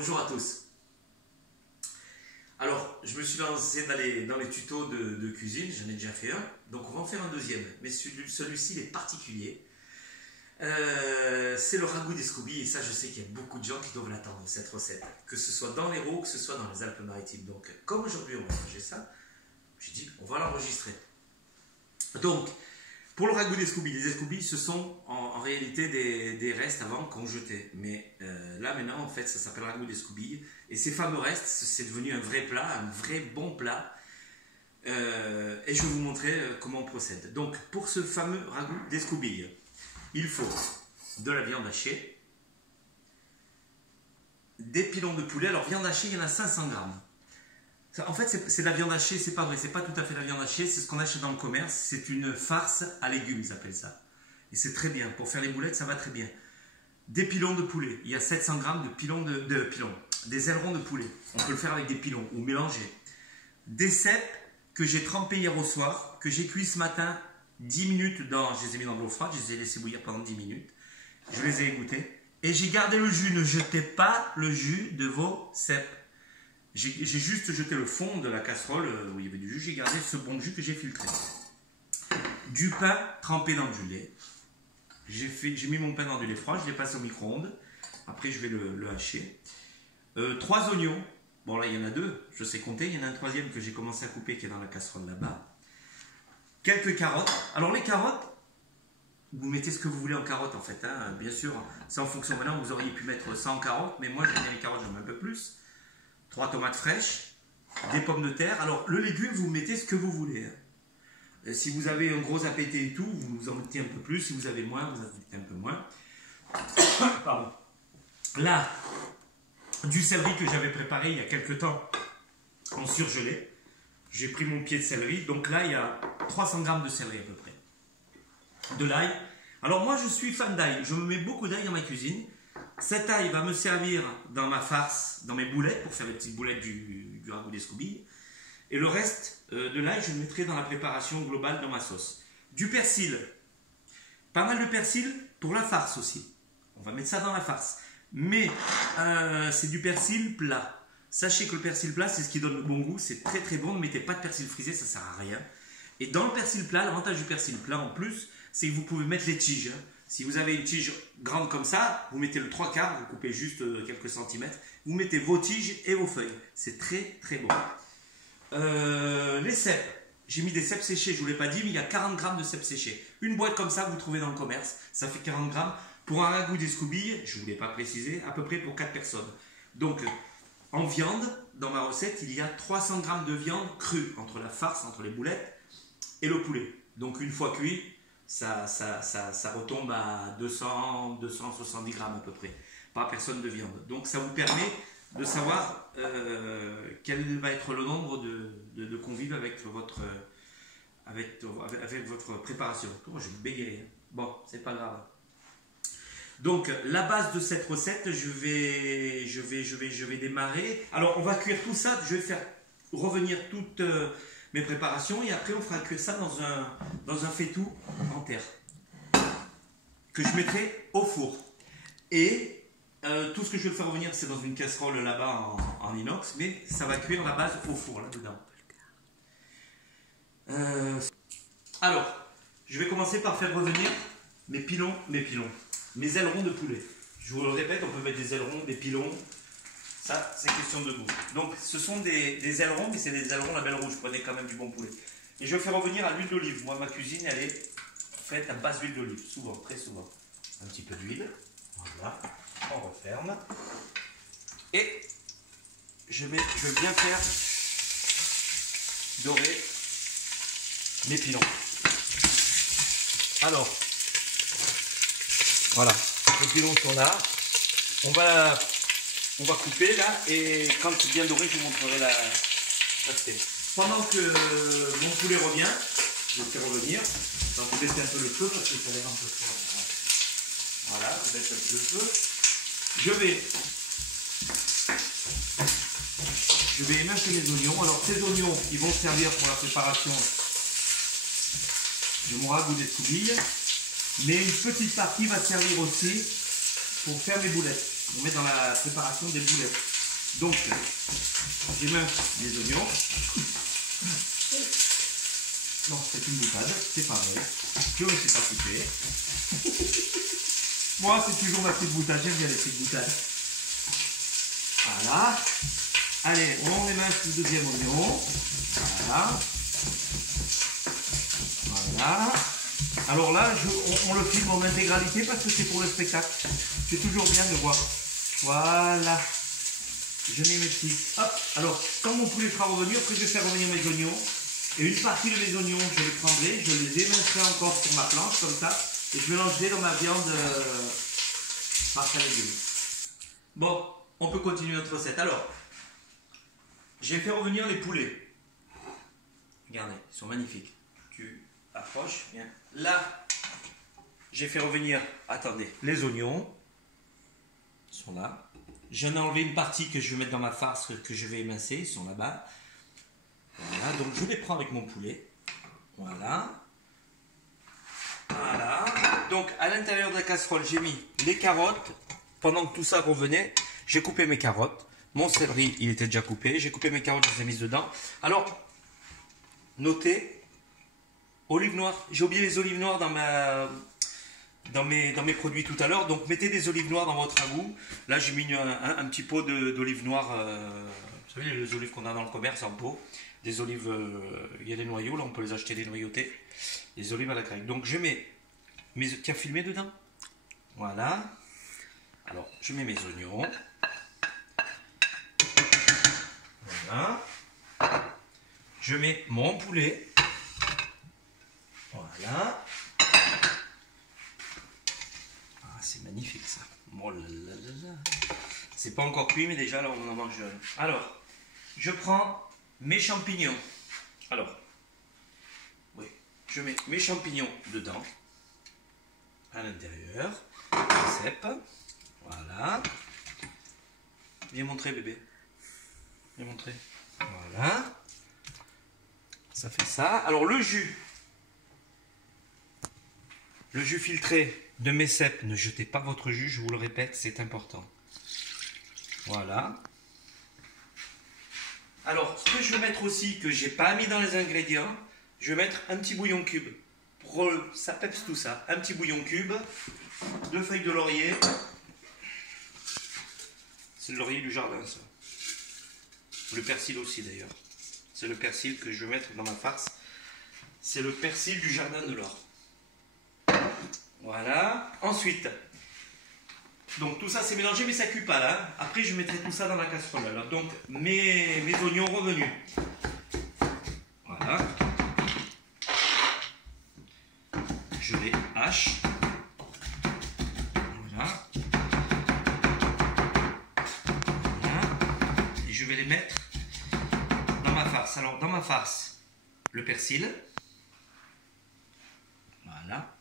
Bonjour à tous. Alors, je me suis lancé dans les tutos de cuisine, j'en ai déjà fait un, donc on va en faire un deuxième, mais celui-ci il est particulier. C'est le ragoût d'escoubille, et ça je sais qu'il y a beaucoup de gens qui doivent l'attendre, cette recette, que ce soit dans l'Hérault, que ce soit dans les Alpes-Maritimes. Donc, comme aujourd'hui on va manger ça, j'ai dit on va l'enregistrer. Donc, pour le ragoût d'escoubille, les escoubilles, ce sont en réalité des restes avant qu'on jetait. Mais là maintenant, en fait, ça s'appelle ragoût d'escoubille. Et ces fameux restes, c'est devenu un vrai plat, un vrai bon plat. Et je vais vous montrer comment on procède. Donc, pour ce fameux ragoût d'escoubille, il faut de la viande hachée, des pilons de poulet. Alors, viande hachée, il y en a 500 grammes. En fait, c'est de la viande hachée, c'est pas vrai, c'est pas tout à fait de la viande hachée, c'est ce qu'on achète dans le commerce, c'est une farce à légumes, ils appellent ça. Et c'est très bien, pour faire les boulettes, ça va très bien. Des pilons de poulet, il y a 700 grammes de pilons des ailerons de poulet, on peut le faire avec des pilons ou mélanger. Des cèpes que j'ai trempés hier au soir, que j'ai cuit ce matin 10 minutes je les ai mis dans de l'eau froide, je les ai laissés bouillir pendant 10 minutes, je les ai égouttés. Et j'ai gardé le jus, ne jetez pas le jus de vos cèpes. J'ai juste jeté le fond de la casserole où il y avait du jus, j'ai gardé ce bon jus que j'ai filtré. Du pain trempé dans du lait. J'ai mis mon pain dans du lait froid, je l'ai passé au micro-ondes. Après, je vais le hacher. 3 oignons. Bon, là, il y en a 2, je sais compter. Il y en a un troisième que j'ai commencé à couper qui est dans la casserole là-bas. Quelques carottes. Alors, les carottes, vous mettez ce que vous voulez en carottes en fait. Hein. Bien sûr, c'est en fonction. Maintenant, vous auriez pu mettre 100 carottes, mais moi, j'aime bien les carottes, j'en mets un peu plus. 3 tomates fraîches, des pommes de terre. Alors, le légume, vous mettez ce que vous voulez. Si vous avez un gros appétit et tout, vous en mettez un peu plus. Si vous avez moins, vous en mettez un peu moins. Pardon. Là, du céleri que j'avais préparé il y a quelques temps en surgelé. J'ai pris mon pied de céleri. Donc là, il y a 300 grammes de céleri à peu près. De l'ail. Alors, moi, je suis fan d'ail. Je me mets beaucoup d'ail dans ma cuisine. Cet ail va me servir dans ma farce, dans mes boulettes, pour faire les petites boulettes du ragoût d'escoubille. Et le reste de l'ail, je le mettrai dans la préparation globale dans ma sauce. Du persil. Pas mal de persil pour la farce aussi. On va mettre ça dans la farce. Mais c'est du persil plat. Sachez que le persil plat, c'est ce qui donne le bon goût. C'est très très bon. Ne mettez pas de persil frisé, ça ne sert à rien. Et dans le persil plat, l'avantage du persil plat en plus, c'est que vous pouvez mettre les tiges. Si vous avez une tige grande comme ça, vous mettez le 3/4, vous coupez juste quelques centimètres, vous mettez vos tiges et vos feuilles. C'est très très bon. Les cèpes, j'ai mis des cèpes séchés, je ne vous l'ai pas dit, mais il y a 40 grammes de cèpes séchés. Une boîte comme ça, vous trouvez dans le commerce, ça fait 40 grammes. Pour un ragoût d'escoubille, je ne vous l'ai pas précisé, à peu près pour 4 personnes. Donc, en viande, dans ma recette, il y a 300 grammes de viande crue, entre la farce, entre les boulettes et le poulet. Donc, une fois cuit, ça retombe à 270 grammes à peu près, par personne de viande. Donc ça vous permet de savoir quel va être le nombre de convives avec votre préparation. Oh, je vais bégayer. Bon, c'est pas grave. Donc la base de cette recette, je vais démarrer. Alors on va cuire tout ça, je vais faire revenir toutes mes préparations et après on fera cuire ça dans un faitout en terre que je mettrai au four. Et tout ce que je vais faire revenir, c'est dans une casserole là-bas en inox, mais ça va cuire la base au four là-dedans. Alors, je vais commencer par faire revenir mes ailerons de poulet. Je vous le répète, on peut mettre des ailerons, des pilons. Ça, c'est question de goût. Donc, ce sont des ailerons, mais c'est des ailerons label rouge. Prenez quand même du bon poulet. Et je vais faire revenir à l'huile d'olive. Moi, ma cuisine, elle est faite à base d'huile d'olive. Souvent, très souvent. Un petit peu d'huile. Voilà. On referme. Et je vais bien faire dorer mes pilons. Alors, voilà. Les pilons sont là. On va couper là et quand c'est bien doré, je vous montrerai la steak. Pendant que mon poulet revient, je vais le faire revenir. Donc vous baissez un peu le feu parce que ça a l'air un peu fort. Voilà, vous baissez un peu le feu. Je vais émincer les oignons. Alors ces oignons, ils vont servir pour la préparation de mon ragoût d'escoubille. Mais une petite partie va servir aussi pour faire mes boulettes. On met dans la préparation des boulettes. Donc, j'émince les oignons. Non, c'est une boutade, c'est pas vrai. Je ne me suis pas coupé. Moi, c'est toujours ma petite boutade, j'aime bien les petites boutades. Voilà. Allez, on émince le deuxième oignon. Voilà. Voilà. Alors là, on le filme en intégralité parce que c'est pour le spectacle. C'est toujours bien de voir. Voilà. Je mets mes petits. Hop. Alors, quand mon poulet sera revenu, après je vais faire revenir mes oignons. Et une partie de mes oignons, je les prendrai, je les émincerai encore sur ma planche, comme ça. Et je mélangerai dans ma viande farce à légumes. Bon, on peut continuer notre recette. Alors, j'ai fait revenir les poulets. Regardez, ils sont magnifiques. Tu approches, viens. Là, j'ai fait revenir, attendez, les oignons. Ils sont là. J'en ai enlevé une partie que je vais mettre dans ma farce, que je vais émincer. Ils sont là-bas. Voilà, donc je les prends avec mon poulet. Voilà. Voilà. Donc, à l'intérieur de la casserole, j'ai mis les carottes. Pendant que tout ça revenait, j'ai coupé mes carottes. Mon céleri, il était déjà coupé. J'ai coupé mes carottes, je les ai mises dedans. Alors, notez, olives noires. J'ai oublié les olives noires dans mes produits tout à l'heure. Donc, mettez des olives noires dans votre ragoût. Là, j'ai mis un petit pot d'olives noires. Vous savez, les olives qu'on a dans le commerce en pot. Des olives, il y a des noyaux, là, on peut les acheter des noyautés. Des olives à la grecque. Donc, je mets mes... Tu as filmé dedans? Voilà. Alors, je mets mes oignons. Voilà. Je mets mon poulet. Voilà. Ah, c'est magnifique ça. Oh là là là là. C'est pas encore cuit, mais déjà là on en mange. Alors, je prends mes champignons. Alors, oui, je mets mes champignons dedans. À l'intérieur. Les cèpes. Voilà. Viens montrer bébé. Viens montrer. Voilà. Ça fait ça. Alors le jus. Le jus filtré de mes cèpes. Ne jetez pas votre jus, je vous le répète, c'est important. Voilà. Alors, ce que je vais mettre aussi, que j'ai pas mis dans les ingrédients, je vais mettre un petit bouillon cube. Pour ça peps tout ça. Un petit bouillon cube. 2 feuilles de laurier. C'est le laurier du jardin, ça. Le persil aussi, d'ailleurs. C'est le persil que je vais mettre dans ma farce. C'est le persil du jardin de l'or. Voilà. Ensuite, donc tout ça c'est mélangé, mais ça ne cuit pas là. Après, je mettrai tout ça dans la casserole. Alors, donc, mes oignons revenus. Voilà. Je les hache. Voilà. Voilà. Et je vais les mettre dans ma farce. Alors, dans ma farce, le persil. Voilà.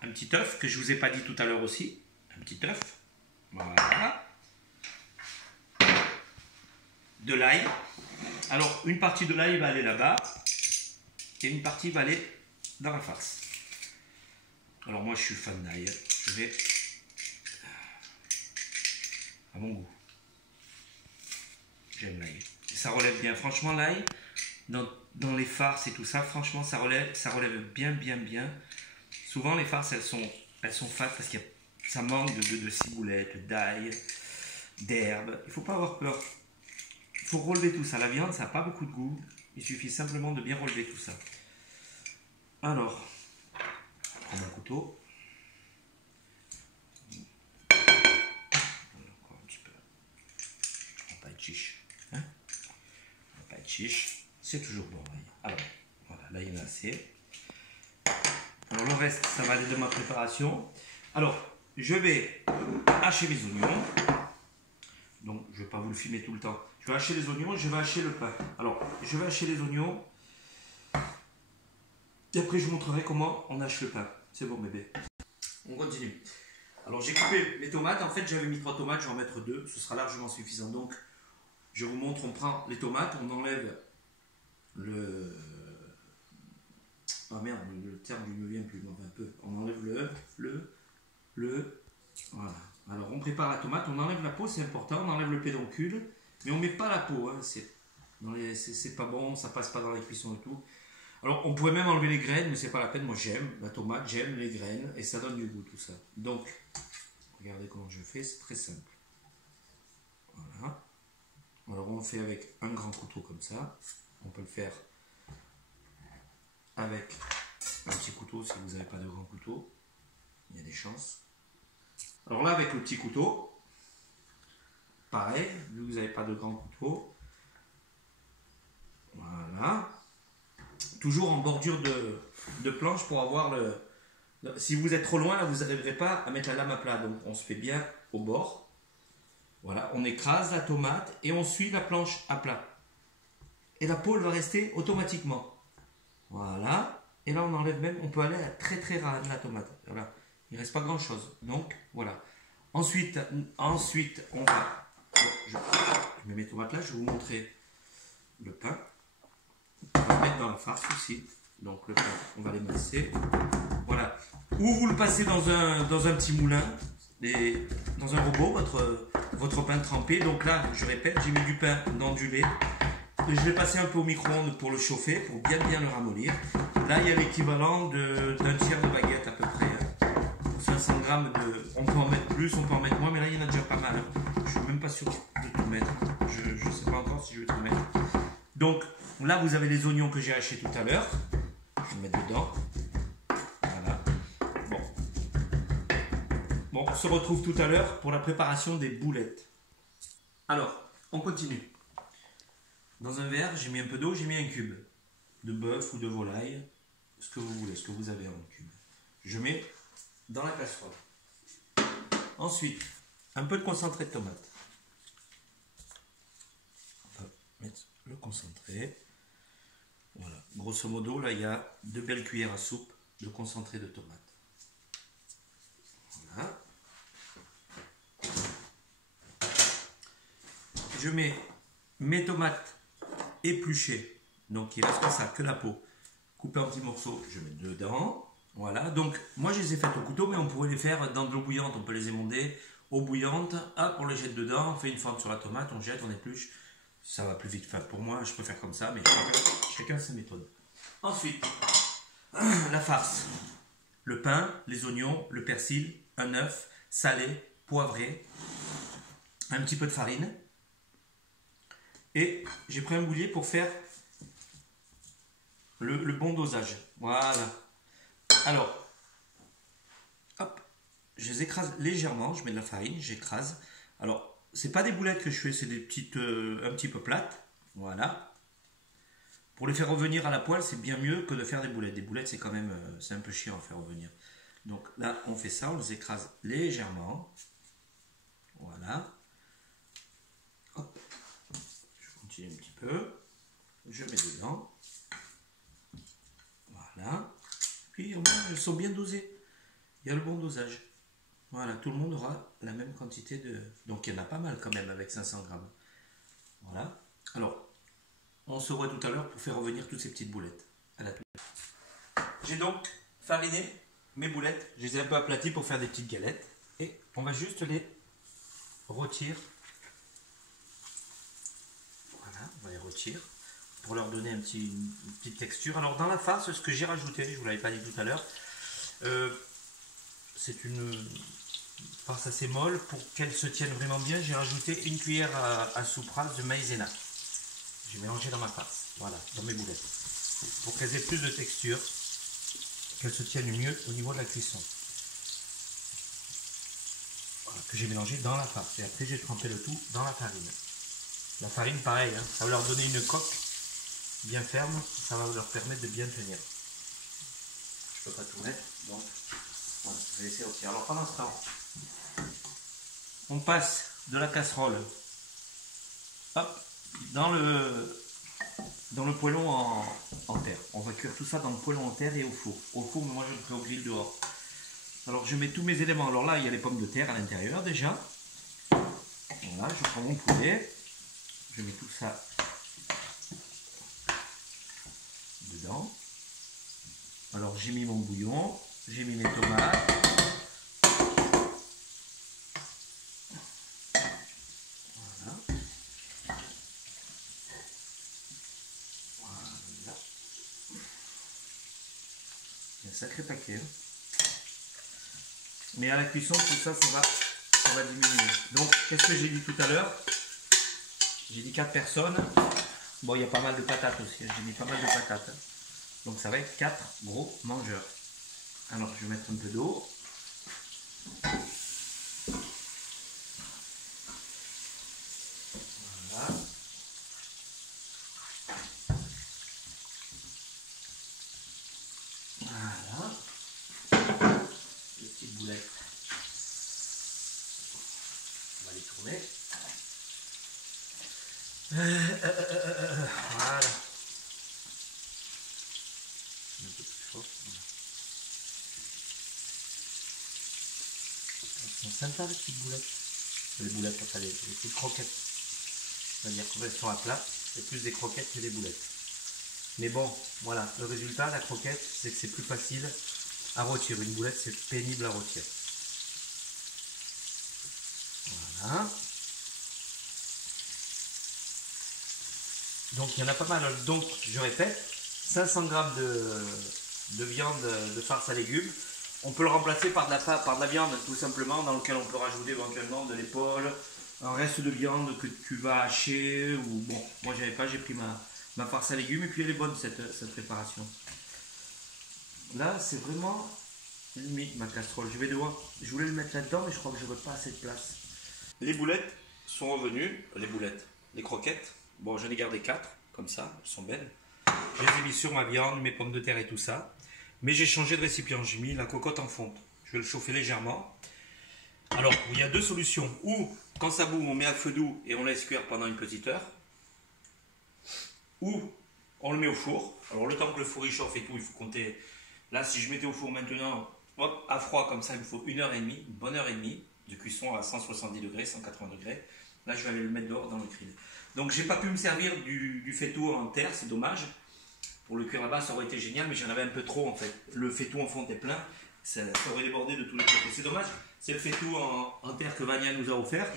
Un petit œuf que je ne vous ai pas dit tout à l'heure aussi. Un petit œuf. Voilà. De l'ail. Alors, une partie de l'ail va aller là-bas. Et une partie va aller dans la farce. Alors, moi, je suis fan d'ail. Je vais à mon goût. J'aime l'ail. Ça relève bien. Franchement, l'ail, dans les farces et tout ça, franchement, ça relève bien, bien, bien. Souvent, les farces, elles sont fades parce que ça manque de ciboulette, d'ail, d'herbe. Il ne faut pas avoir peur. Il faut relever tout ça. La viande, ça n'a pas beaucoup de goût. Il suffit simplement de bien relever tout ça. Alors, je prends mon couteau. Encore un petit peu. On va pas être chiche. Hein? On va pas être chiche. C'est toujours bon. Alors, voilà, là, il y en a assez. Alors le reste, ça va aller de ma préparation. Alors, je vais hacher mes oignons. Donc, je ne vais pas vous le filmer tout le temps. Je vais hacher les oignons et je vais hacher le pain. Alors, je vais hacher les oignons. Et après, je vous montrerai comment on hache le pain. C'est bon, bébé. On continue. Alors, j'ai coupé les tomates. En fait, j'avais mis 3 tomates. Je vais en mettre 2. Ce sera largement suffisant. Donc, je vous montre. On prend les tomates. On enlève le... Ah merde, le terme ne me vient plus, enfin un peu. On enlève le prépare la tomate, on enlève la peau, c'est important, on enlève le pédoncule, mais on ne met pas la peau, hein, c'est pas bon, ça passe pas dans la cuisson et tout. Alors on pourrait même enlever les graines, mais c'est pas la peine, moi j'aime la tomate, j'aime les graines, et ça donne du goût tout ça. Donc, regardez comment je fais, c'est très simple. Voilà. Alors on fait avec un grand couteau comme ça, on peut le faire avec un petit couteau si vous n'avez pas de grand couteau, il y a des chances. Alors là avec le petit couteau, pareil, vu que vous n'avez pas de grand couteau, voilà, toujours en bordure de planche pour avoir si vous êtes trop loin, là, vous n'arriverez pas à mettre la lame à plat, donc on se fait bien au bord. Voilà, on écrase la tomate et on suit la planche à plat. Et la peau elle va rester automatiquement. Voilà, et là on enlève même, on peut aller à très très ras de la tomate. Voilà, il ne reste pas grand chose. Donc voilà. Ensuite on va. Je mets mes tomates là, je vais vous montrer le pain. On va le mettre dans la farce aussi. Donc le pain, on va les masser. Voilà. Ou vous le passez dans un petit moulin, dans un robot, votre pain trempé. Donc là, je répète, j'ai mis du pain dans du lait. Et je l'ai passé un peu au micro-ondes pour le chauffer, pour bien le ramollir. Là, il y a l'équivalent d'un tiers de baguette à peu près. Pour 500 grammes on peut en mettre plus, on peut en mettre moins, mais là, il y en a déjà pas mal. Je ne suis même pas sûr de tout mettre. Je ne sais pas encore si je vais tout mettre. Donc, là, vous avez les oignons que j'ai hachés tout à l'heure. Je vais mettre dedans. Voilà. Bon, on se retrouve tout à l'heure pour la préparation des boulettes. Alors, on continue. Dans un verre, j'ai mis un peu d'eau, j'ai mis un cube de bœuf ou de volaille, ce que vous voulez, ce que vous avez en cube. Je mets dans la casserole. Ensuite, un peu de concentré de tomate. On va mettre le concentré. Voilà. Grosso modo, là, il y a 2 belles cuillères à soupe de concentré de tomate. Voilà. Je mets mes tomates épluchées, donc il ne reste pas ça, que la peau, coupée en petits morceaux, je mets dedans. Voilà, donc moi je les ai faites au couteau, mais on pourrait les faire dans de l'eau bouillante, on peut les émonder, eau bouillante, hop, on les jette dedans, on fait une fente sur la tomate, on jette, on épluche, ça va plus vite. Enfin, pour moi, je préfère comme ça, mais chacun sa méthode. Ensuite, la farce, le pain, les oignons, le persil, un œuf, salé, poivré, un petit peu de farine. Et j'ai pris un boulier pour faire le bon dosage. Voilà. Alors, hop, je les écrase légèrement, je mets de la farine, j'écrase. Alors, c'est pas des boulettes que je fais, c'est des petites, un petit peu plates. Voilà. Pour les faire revenir à la poêle, c'est bien mieux que de faire des boulettes. Des boulettes, c'est quand même, c'est un peu chiant à faire revenir. Donc là, on fait ça, on les écrase légèrement. Voilà. Hop. Je continue un petit peu. Je mets dedans. Voilà. Puis au moins, elles sont bien dosées. Il y a le bon dosage. Voilà, tout le monde aura la même quantité de... Donc il y en a pas mal quand même avec 500 grammes. Voilà. Alors, on se voit tout à l'heure pour faire revenir toutes ces petites boulettes. J'ai donc fariné mes boulettes. Je les ai un peu aplaties pour faire des petites galettes. Et on va juste les rôtir. Voilà, on va les rôtir pour leur donner une petite texture. Alors dans la farce, ce que j'ai rajouté, je ne vous l'avais pas dit tout à l'heure, c'est une farce assez molle. Pour qu'elle se tienne vraiment bien, j'ai rajouté une cuillère à soupe rase de maïzena. J'ai mélangé dans ma farce, voilà, dans mes boulettes, pour qu'elles aient plus de texture, qu'elles se tiennent mieux au niveau de la cuisson. Voilà, que j'ai mélangé dans la farce. Et après, j'ai trempé le tout dans la farine. La farine, pareil, hein, ça va leur donner une coque bien ferme, ça va leur permettre de bien tenir. Je ne peux pas tout mettre, donc voilà, je vais laisser aussi. Alors pendant ce temps, on passe de la casserole, hop, dans le poêlon en terre. On va cuire tout ça dans le poêlon en terre et au four. Au four, moi je le fais au grill dehors. Alors je mets tous mes éléments. Alors là, il y a les pommes de terre à l'intérieur déjà. Voilà, je prends mon poulet. Je mets tout ça dedans. Alors j'ai mis mon bouillon, j'ai mis mes tomates. sacré paquet. Hein. Mais à la cuisson, tout ça, ça va diminuer. Donc, qu'est-ce que j'ai dit tout à l'heure? J'ai dit 4 personnes. Bon, il y a pas mal de patates aussi. J'ai mis pas mal de patates. Donc, ça va être 4 gros mangeurs. Alors, je vais mettre un peu d'eau. Voilà. Voilà. Les petites boulettes. On va les tourner. Voilà. Un peu plus fort. Elles sont sympas les petites boulettes. Les boulettes, enfin les petites croquettes. C'est-à-dire qu'elles sont à plat. C'est plus des croquettes que des boulettes. Mais bon, voilà. Le résultat, la croquette, c'est que c'est plus facile à rôtir. Une boulette, c'est pénible à rôtir. Voilà. Donc il y en a pas mal. Donc je répète, 500 g de viande de farce à légumes. On peut le remplacer par de la viande tout simplement, dans lequel on peut rajouter éventuellement de l'épaule, un reste de viande que tu vas hacher. Ou bon, moi j'avais pas, j'ai pris ma farce à légumes et puis elle est bonne cette préparation. Là c'est vraiment limite ma casserole. Je voulais le mettre là-dedans mais je crois que je n'aurai pas assez de place. Les boulettes sont revenues, les croquettes. Bon, j'en ai gardé 4, comme ça, elles sont belles. Je les ai mis sur ma viande, mes pommes de terre et tout ça. Mais j'ai changé de récipient, j'ai mis la cocotte en fonte. Je vais le chauffer légèrement. Alors, il y a deux solutions. Ou, quand ça bout, on met à feu doux et on laisse cuire pendant une petite heure. Ou, on le met au four. Alors, le temps que le four il chauffe et tout, il faut compter. Là, si je mettais au four maintenant, hop, à froid comme ça, il me faut 1h30, une bonne heure et demie de cuisson à 170 degrés, 180 degrés. Là, je vais aller le mettre dehors dans le grill. Donc, j'ai pas pu me servir du faitout en terre, c'est dommage. Pour le cuire là-bas, ça aurait été génial, mais j'en avais un peu trop en fait. Le faitout en fonte est plein, ça aurait débordé de tous les côtés. C'est dommage, c'est le faitout en terre que Vania nous a offert.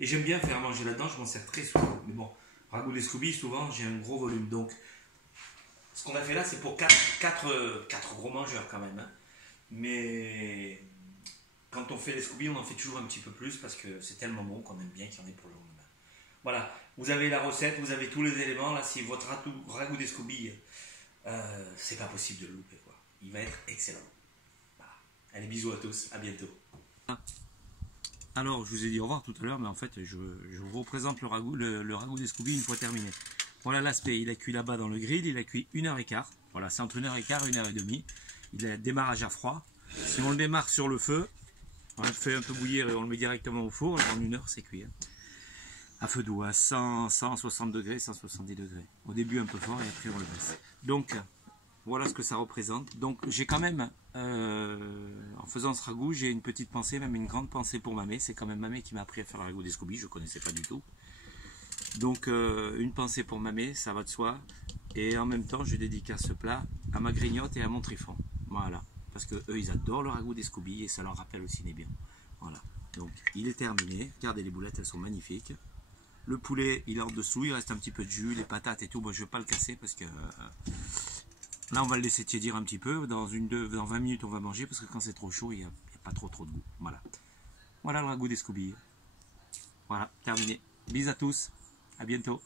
Et j'aime bien faire manger là-dedans, je m'en sers très souvent. Mais bon, ragoût d'escoubille, souvent j'ai un gros volume. Donc, ce qu'on a fait là, c'est pour 4 gros mangeurs quand même. Hein. Mais quand on fait l'escoubille, on en fait toujours un petit peu plus parce que c'est tellement bon qu'on aime bien qu'il y en ait pour le lendemain. Voilà, vous avez la recette, vous avez tous les éléments. Là, si votre ragoût d'escoubille, c'est pas possible de le louper, quoi. Il va être excellent. Voilà. Allez, bisous à tous, à bientôt. Alors, je vous ai dit au revoir tout à l'heure, mais en fait, je vous représente le ragoût d'escoubille une fois terminé. Voilà l'aspect, il a cuit là-bas dans le grill, il a cuit 1h15. Voilà, c'est entre 1h15 et 1h30. Il a démarrage à froid. Si on le démarre sur le feu, on le fait un peu bouillir et on le met directement au four, en 1 heure, c'est cuit. Hein. À feu doux, à 160 degrés, 170 degrés. Au début un peu fort et après on le baisse. Donc, voilà ce que ça représente. Donc, j'ai quand même, en faisant ce ragoût, j'ai une petite pensée, même une grande pensée pour Mamé. C'est quand même Mamé qui m'a appris à faire le ragoût d'escoubille, je ne connaissais pas du tout. Donc, une pensée pour Mamé, ça va de soi. Et en même temps, je dédicace ce plat à ma grignote et à mon trifon. Voilà. Parce que eux, ils adorent le ragoût d'escoubille et ça leur rappelle aussi les biens. Voilà. Donc, il est terminé. Regardez, les boulettes, elles sont magnifiques. Le poulet, il est en dessous, il reste un petit peu de jus, les patates et tout. Bon, je ne vais pas le casser parce que là, on va le laisser tiédir un petit peu. Dans 20 minutes, on va manger parce que quand c'est trop chaud, il n'y a pas trop de goût. Voilà. Voilà le ragoût d'escoubille. Voilà, terminé. Bisous à tous. À bientôt.